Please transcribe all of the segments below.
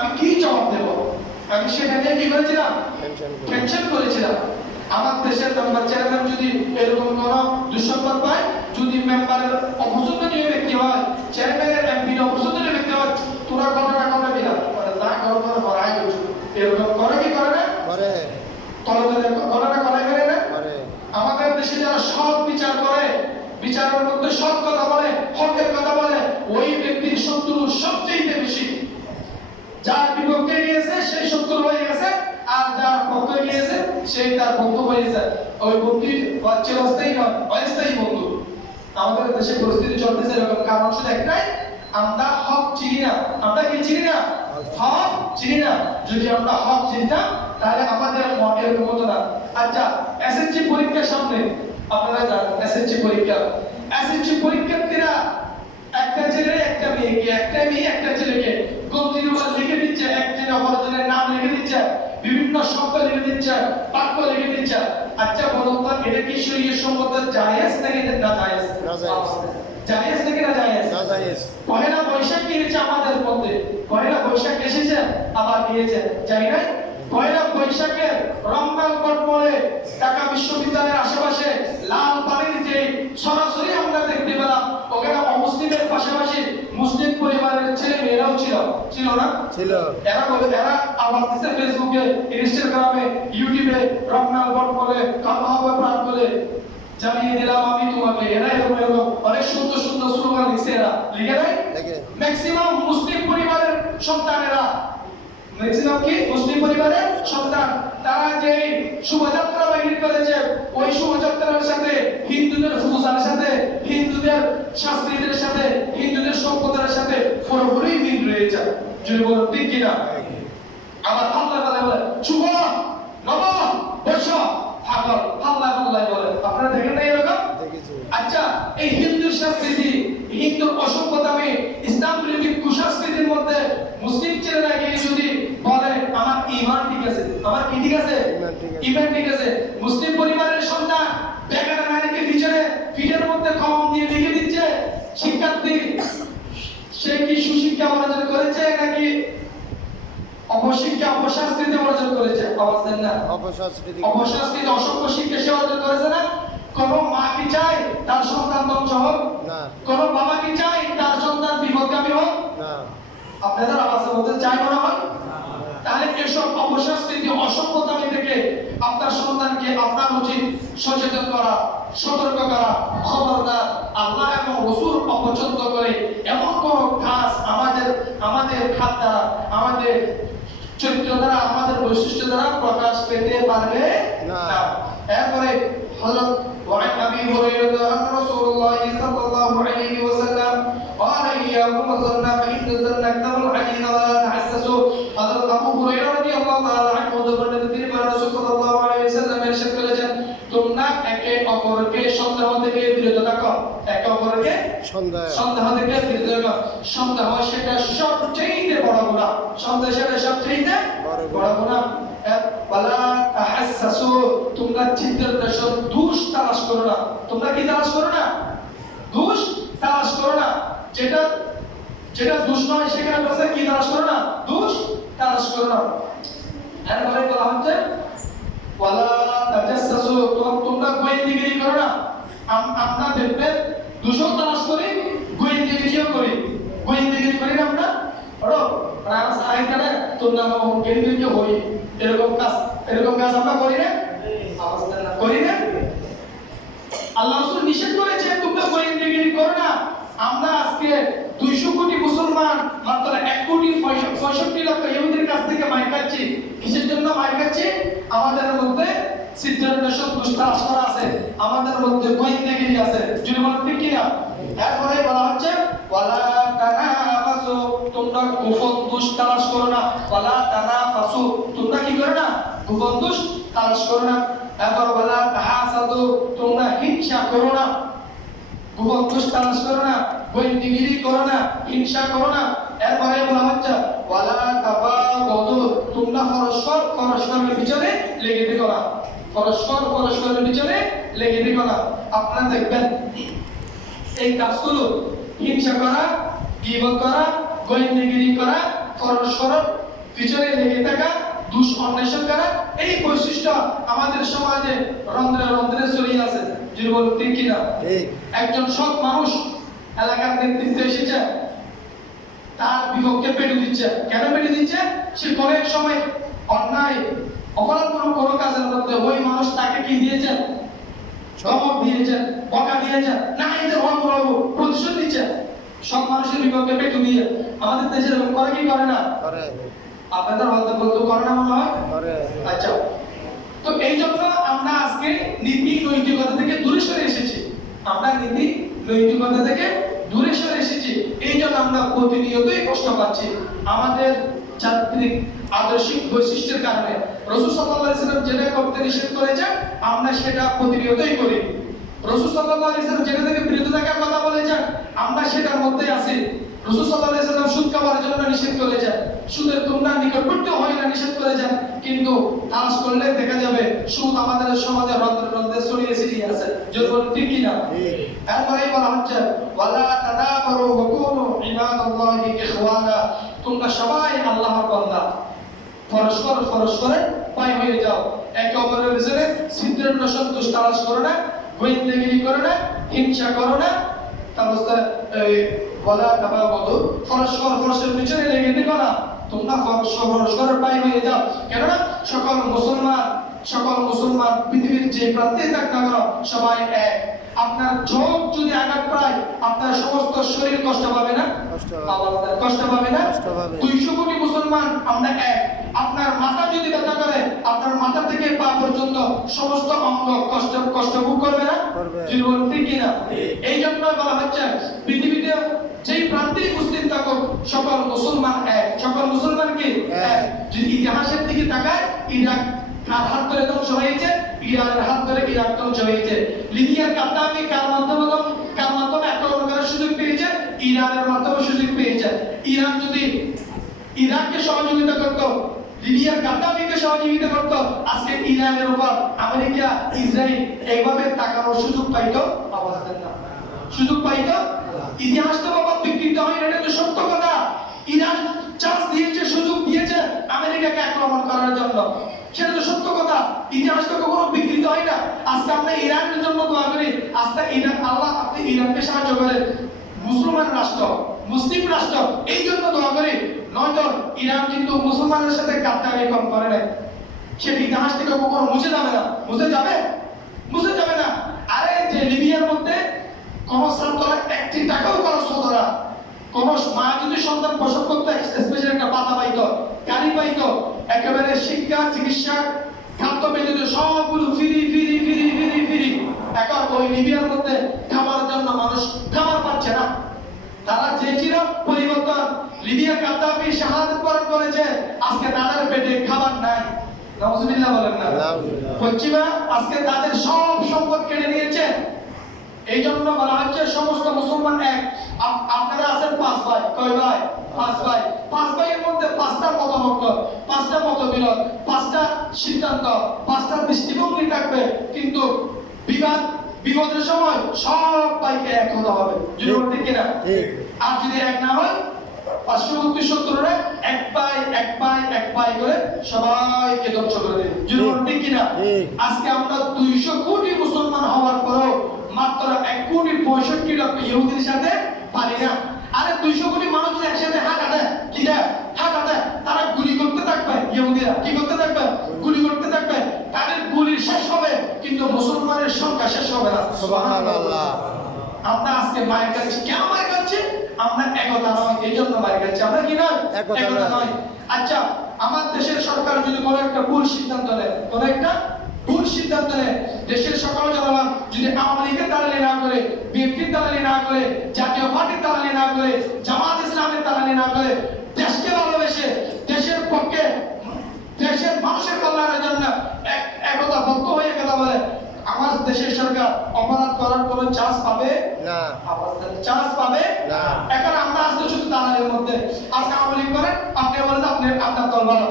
আমি কি জবাব দেব? আমি সেটা নিয়ে কি করেছিলাম? টেনশন করেছিলাম। আমার দেশের মেম্বার চেয়ারম্যান যদি এরকম কোন দুঃসংবাদ পায়, যদি মেম্বারের অপছন্দনীয় ব্যক্তি হয়, চেয়ারম্যানের এমপির অপছন্দনীয় ব্যক্তি হয়, তোরা ঘটনা ঘটাবি না, যা করাই করছো। এরকম করে কি করে না? করে। ঘটনা করাই করে না? করে। আমাদের দেশে যারা সৎ বিচার করে, বিচারের মধ্যে সৎ কথা বলে, হকের কথা বলে, ওই ব্যক্তির শত্রু সবচেয়ে বেশি। যার বিপক্ষে গিয়েছে সেই শত্রু হয়ে গেছে, আর যার পক্ষে গিয়েছে সেই তার বন্ধু হয়ে যায়। ওই বন্ধু চিরস্থায়ী নয়, অস্থায়ী বন্ধু। আমাদের দেশে পরিস্থিতি চলতেছে এরকম, কারণ শুধু একটাই, আমরা হক চিনি না। আমরা কি চিনি না? হক চিনি না। যদি আমরা হক চিনতাম তাহলে আমাদের এরকম হতো না। আচ্ছা, এসএসসি পরীক্ষার সামনে আপনারা জানেন, এসএসসি পরীক্ষার্থীরা একটা ছেলে একটা মেয়েকে, একটা মেয়ে একটা ছেলেকে গন্তির উপর লিখে দিচ্ছে, একজনের অপরজনের নাম লিখে দিচ্ছে, বিভিন্ন শব্দ লিখে দিচ্ছে, বাক্য লিখে দিচ্ছে। আচ্ছা বলুন তো, এটা কি শরীয়ত সম্মত জায়েজ নাকি না জায়েজ? জায়েজ নাকি না জায়েজ? না জায়েজ। পহেলা বৈশাখ গিয়েছে আমাদের মধ্যে, পহেলা বৈশাখ এসেছে আবার গিয়েছে, যাই না? পহেলা বৈশাখে রমজান কোট বলে ঢাকা বিশ্ববিদ্যালয়ের আশেপাশে লাল পানির যে সরাসরি আমরা দেখতে পেলাম, ওখানে অমুসলিমের পাশাপাশি মুসলিম পরিবারের ছেলে মেয়েরাও ছিল না? ছিল। এরা আওয়াজ দিচ্ছে ফেসবুকে, ইনস্টাগ্রামে, ইউটিউবে, রমজান কোট বলে, কাবাবে প্রাণ বলে, জানিয়ে দিলাম আমি তোমাকে। এরা এরকম অনেক সুন্দর সুন্দর স্লোগান লিখছে, এরা লিখে দেয়। ম্যাক্সিমাম মুসলিম পরিবারের সন্তানেরা, ম্যাক্সিমাম কি মুসলিম পরিবারের সন্তান, তারা যে শোভাযাত্রা বাহির করেছে, ওই শোভাযাত্রার সাথে হিন্দুদের পূজার সাথে, হিন্দুদের শাস্ত্রীদের সাথে, হিন্দুদের সভ্যতার সাথে পুরোপুরি মিল রয়েছে। যদি বলেন ঠিক কিনা? আবার হাল্লা বলে শুভ নব বর্ষ ফাগল, হাল্লা বলে। আপনারা দেখেন না এরকম? আচ্ছা, এই হিন্দু সংস্কৃতি, হিন্দু অসভ্যতামী, ইসলাম বিরোধী কুসংস্কৃতির মধ্যে মুসলিম ছেলেরা গিয়ে যদি বলে আমার ঈমান ঠিক আছে, আমার কি ঠিক আছে? ঈমান ঠিক আছে। মুসলিম পরিবারের সন্তান বেকার নারীকে পিঠের মধ্যে কলম দিয়ে লিখে দিচ্ছে, শিক্ষার্থী সে কি সুশিক্ষা অর্জন করেছে নাকি অপশিক্ষা, অপসংস্কৃতি অর্জন করেছে? অবস্থা না, অপসংস্কৃতি, অসভ্য শিক্ষা সে অর্জন করেছে না? কোন মা কি চায় তার সন্তান ধ্বংস হোক? না। কোন বাবা কি চায় তার সন্তান বিপদগামী হোক? না। আপনাদের আওয়াজের মধ্যে চাই মনে হয়? তাহলে এসব অপসংস্কৃতি, অসভ্যতামি থেকে আপনার সন্তানকে আপনার উচিত সচেতন করা, সতর্ক করা, খবরদার আল্লাহ এবং রাসূল অপছন্দ করে এমন কোন কাজ আমাদের খাত দ্বারা, আমাদের চরিত্র দ্বারা, আমাদের বৈশিষ্ট্য দ্বারা প্রকাশ পেতে পারবে না। এরপরে হযরত ওয়ান আবি হুরায়রা আন রাসূলুল্লাহ সাল্লাল্লাহু আলাইহি ওয়াসাল্লাম قال إياكم الظن فإن الظن أكذب الحديث ولا تحسسوا। হযরত আবু হুরায়রা রাদিয়াল্লাহু তাআলা আনহু বলেন, তিনি রাসূল সাল্লাল্লাহু আলাইহি ওয়াসাল্লাম ইরশাদ করেছেন, তোমরা একে অপরকে সন্দেহ থেকে বিরত থাকো। একে অপরকে সন্দেহ থেকে বিরত থাকো। সন্দেহ সেটা সবচেয়ে বড় গুনাহ। সন্দেহ সেটা সবচেয়ে বড় গুনাহ। ওয়ালা তাহাসসু, তোমরা চিন্তার দোষ দোষ তালাশ করো না। তোমরা কি তালাশ করো না? দোষ তালাশ করো না। যেটা দোষ নয় সেখানে বলছে কি তালাশ করো না? দোষ তালাশ করো না। এরপরে বলা হচ্ছে ওয়ালা তাজাসসু, তোমরা গোয়েন্দাগিরি করো না। আমরা দেখবেন দোষও তালাশ করি, গোয়েন্দাগিরিও করি। গোয়েন্দাগিরি করি না আমরা? বড় রাস আইতারে তোমরা গোয়েন্দাগিরি হই, এরকম কাজ আমরা করি না? অবস্থা না করি না? আল্লাহ রাসূল নিষেধ করেছে তোমরা গোয়েন্দাগিরি করো না। আমরা আজকে 200 কোটি মুসলমান মাত্র 1,65,00,000 ইহুদির কাছ থেকে মাইর খাচ্ছি। কিসের জন্য মাইর খাচ্ছি? আমাদের মধ্যে সিদ্ধান্তশীল দুষ্টাচার করা আছে, আমাদের মধ্যে গোয়েন্দাগিরি আছে। যদি বলেন ঠিক কিনা? এরপরে বলা হচ্ছে ওয়ালা তানাফাসু, তোমরা গোপন দোষ তালাশ করো না। ওয়ালা তানাফাসু, তোমরা কি করো না? গোপন দোষ তালাশ করো না। এরপর ওয়ালা তাহাসাদু, তোমরা হিংসা করো না। গোপন দোষ তালাশ করো না, গোয়েন্দাগিরি করো না, হিংসা করো না। এরপরে বলা হচ্ছে ওয়ালা তাবাগদু, তোমরা পরস্পরের পিছনে লেগে থেকো না। পরস্পরের পিছনে লেগে থেকো না। আপনারা দেখবেন এই কাজগুলো, হিংসা করা, গীবত করা, গোয়েন্দাগিরি করা, পরস্পর পিছনে লেগে থাকা, দুষ অন্বেষণ করা, এই বৈশিষ্ট্য আমাদের সমাজে রন্ধ্রে রন্ধ্রে ছড়িয়ে আছে। যদি বলুন ঠিক কিনা? একজন সৎ মানুষ এলাকার নেতৃত্বে এসেছে, তার বিপক্ষে পেটু দিচ্ছে। কেন পেটু দিচ্ছে? সে কোনো এক সময় অন্যায় অপরাধ কোনো কাজের মধ্যে ওই মানুষ তাকে কি দিয়েছেন? ধমক দিয়েছেন, বকা দিয়েছেন, না এটা প্রতিশোধ দিচ্ছে। সব মানুষের বিপক্ষে পেটু দিয়ে আমাদের দেশে এরকম করে কি করে না? আপনাদের হয়তো বলতে করে না মনে হয়? আচ্ছা, তো এই জন্য আমরা আজকে নীতি নৈতিকতা থেকে দূরে সরে এসেছি। আমরা নীতি নৈতিকতা থেকে দূরে সরে এসেছি, এই জন্য আমরা প্রতিনিয়তই কষ্ট পাচ্ছি আমাদের চারিত্রিক আদর্শিক বৈশিষ্ট্যের কারণে। রাসূল সাল্লাল্লাহু আলাইহি ওয়াসাল্লাম যেটা করতে নিষেধ করেছেন আমরা সেটা প্রতিনিয়তই করি। রাসূল সাল্লাল্লাহু আলাইহি ওয়াসাল্লাম যেটা থেকে বিরত থাকার কথা বলেছেন আমরা সেটার মধ্যেই আছি। রাসূল সাল্লাল্লাহু আলাইহি ওয়াসাল্লাম সুদ খাওয়ার জন্য নিষেধ করেছেন, সুদের তোমরা নিকটবর্তী হয় না নিষেধ করেছেন, কিন্তু তালাশ করলে দেখা যাবে সুদ আমাদের সমাজে রন্ধ্রে রন্ধ্রে ছড়িয়ে ছিটিয়ে আছে। যদি বলেন ঠিক কিনা? এরপরেই বলা হচ্ছে ওয়ালা তাদাবারু ওয়া কুনু ইবাদাল্লাহি ইখওয়ানা, তোমরা সবাই আল্লাহর বান্দা, পরস্পর পাই হয়ে যাও, একে অপরের পিছনে ছিদ্রের সন্তোষ তালাশ করো না, গোয়েন্দাগিরি করো না, হিংসা করো না, তারপর বলা তাবাগতু, পরস্পরের পিছনে লেগে থেকো না, তোমরা পরস্পরের পাই হয়ে যাও। কেননা সকল মুসলমান পৃথিবীর যে প্রান্তে থাক না কেন সবাই এক। আপনার চোখ যদি আঘাত পায় আপনার সমস্ত শরীর কষ্ট পাবে না? কষ্ট পাবে না? 200 কোটি মুসলমান আমরা এক। আপনার মাথা যদি ব্যথা করে আপনার মাথা থেকে পা পর্যন্ত সমস্ত অঙ্গ কষ্ট ভোগ করবে না? জীবন ঠিক কিনা? এই জন্য বলা হচ্ছে পৃথিবীতে যেই প্রান্তেই মুসলিম থাকুক সকল মুসলমান এক। সকল মুসলমান কি এক? যদি ইতিহাসের দিকে তাকায়, ইরাক কার হাত ধরে ধ্বংস হয়েছে? ইরানের হাত ধরে ইরাক ধ্বংস হয়েছে। লিবিয়ার গাদ্দাফি কার মাধ্যমে আক্রমণ করার সুযোগ পেয়েছে? ইরানের মাধ্যমে সুযোগ পেয়েছে। ইরান যদি ইরাককে সহযোগিতা করত, লিবিয়ার গাদ্দাফিকে সহযোগিতা করত, আজকে ইরানের উপর আমেরিকা ইসরায়েল এইভাবে তাকানোর সুযোগ পাইতো? না, সুযোগ পাইতো? ইতিহাস তো বাবা বিকৃত হয়, এটা তো সত্য কথা। ইরান চান্স দিয়েছে, সুযোগ দিয়েছে আমেরিকাকে আক্রমণ করার জন্য, সেটা তো সত্য কথা। ইতিহাস তো কখনো বিকৃত হয় না। আজকে আমরা ইরানের জন্য দোয়া করি, আজকে ইরান আল্লাহ আপনি ইরানকে সাহায্য করেন, মুসলমান রাষ্ট্র, মুসলিম রাষ্ট্র, এই জন্য দোয়া করি। নয়তো ইরান কিন্তু মুসলমানের সাথে গাদ্দারি কম করে নাই, সেটা ইতিহাস থেকে কখনো মুছে যাবে না। মুছে যাবে না। আরে যে লিবিয়ার মধ্যে কোন ছাত্ররা একটি টাকাও খরচ হতো না, কোন মা যদি সন্তান প্রসব করতে স্পেশাল একটা পাতা পাইতো, গাড়ি পাইতো, একেবারে শিক্ষা চিকিৎসা খাদ্য ব্যতীত সবগুলো ফ্রি। এখন ওই লিবিয়ার মধ্যে খাবার জন্য মানুষ খাবার পাচ্ছে না। তারা চেয়েছিল পরিবর্তন, লিবিয়া গাদ্দাফি শাহাদাত বরণ করেছে, আজকে তাদের পেটে খাবার নাই। নাউজুবিল্লাহ বলেন না? পশ্চিমা আজকে তাদের সব সম্পদ কেড়ে নিয়েছে। এই জন্য বলা হচ্ছে সমস্ত মুসলমান এক। আপনারা আছেন 5 ভাই, কয় ভাই? 5 ভাই। 5 ভাইয়ের মধ্যে 5টা মতামত, 5টা মতবিরোধ, 5টা সিদ্ধান্ত, 5টা দৃষ্টিভঙ্গি থাকবে, কিন্তু বিপদের সময় সব ভাইকে এক হতে হবে। জীবন ঠিক কিনা? আর যদি এক না হয় পার্শ্ববর্তী শত্রুরা এক পাই করে সবাইকে ধ্বংস করে দেবে। জীবন ঠিক কিনা? আজকে আমরা 200 কোটি মুসলমান হওয়ার পরেও মাত্র 1,65,00,000 ইহুদির সাথে পারি না। আরে 200 কোটি মানুষ একসাথে হাত আটে, তারা গুলি করতে থাকবে। ইহুদিরা কি করতে থাকবে? গুলি করতে থাকবে। তাদের গুলি শেষ হবে কিন্তু মুসলমানের সংখ্যা শেষ হবে না। সুবহানাল্লাহ। আমরা আজকে মায়ের কাছে কেন মায়ের কাছে? আমরা একতা নয়, এই জন্য মায়ের কাছে আমরা কি নয়? একতা নয়। আচ্ছা, আমার দেশের সরকার যদি কোনো একটা ভুল সিদ্ধান্ত নেয়, দেশের সকল জনগণ যদি আওয়ামী লীগের দালালি না করে, বিএনপির দালালি না করে, জাতীয় পার্টির দালালি না করে, জামাত ইসলামের দালালি না করে, দেশকে ভালোবেসে দেশের পক্ষে দেশের মানুষের কল্যাণের জন্য একতাবদ্ধ হয়ে কথা বলে, আমার দেশের সরকার অপরাধ করার কোনো চান্স পাবে না? চান্স পাবে না। এখন আমরা আসলে শুধু দালালের মধ্যে। আজকে আওয়ামী লীগ করেন, আপনি বলেন আপনার দল ভালো,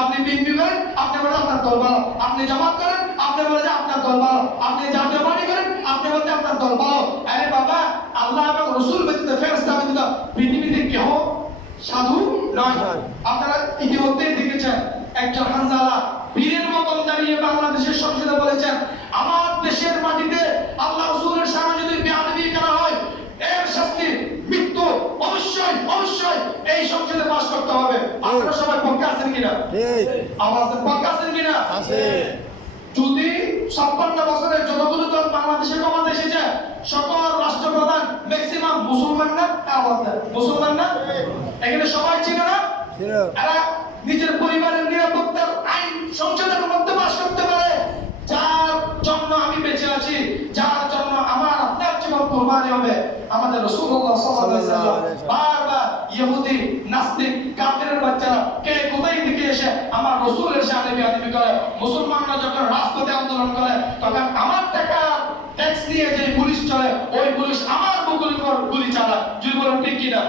আপনি বিএনপি করেন, আপনি বলেন আপনার দল ভালো, আপনি জামাত করেন, আপনি বলেন আপনার দল ভালো, আপনি জাতীয় পার্টি করেন, আপনি বলেন আপনার দল ভালো। আরে বাবা, আল্লাহ এবং রাসূল ব্যতীত ফেরেশতা ব্যতীত পৃথিবীতে কেউ সাধু নয়। আপনারা ইতিমধ্যেই দেখেছেন একজন হানজালা বীরের মতন দাঁড়িয়ে বাংলাদেশের সংসদে বলেছেন, আমার দেশের মাটিতে আল্লাহ রাসূলের সামনে যদি বেয়াদবি করা হয় এর শাস্তি মৃত্যু অবশ্যই অবশ্যই এই সংসদে পাস করতে হবে। আপনারা সবাই পক্ষে আছেন কিনা? আমাদের পক্ষে আছেন কিনা? আছে। যদি 56 বছরের যতগুলো দল বাংলাদেশে ক্ষমতা এসেছে সকল রাষ্ট্রপ্রধান ম্যাক্সিমাম মুসলমান না? আওয়াজ দেন, মুসলমান না? এখানে সবাই ছিল না? এরা নিজের পরিবারের নিরাপত্তার আইন সংসদের মধ্যে পাস করতে পারে। যার জন্য আমি বেঁচে আছি, যার জন্য আমার আপনার জীবন কুরবানি হবে, আমাদের রাসূলুল্লাহ সাল্লাল্লাহু আলাইহি ওয়াসাল্লাম বারবার ইহুদি নাস্তিক কাফেরের বাচ্চারা কে কোথায় থেকে এসে আমার রাসূলের সামনে বেয়াদবি করে। মুসলমানরা যখন রাজপথে আন্দোলন করে তখন আমার টাকা ট্যাক্স নিয়ে যে পুলিশ চলে ওই পুলিশ আমার বুকের উপর গুলি চালায়। যদি বলেন ঠিক কিনা?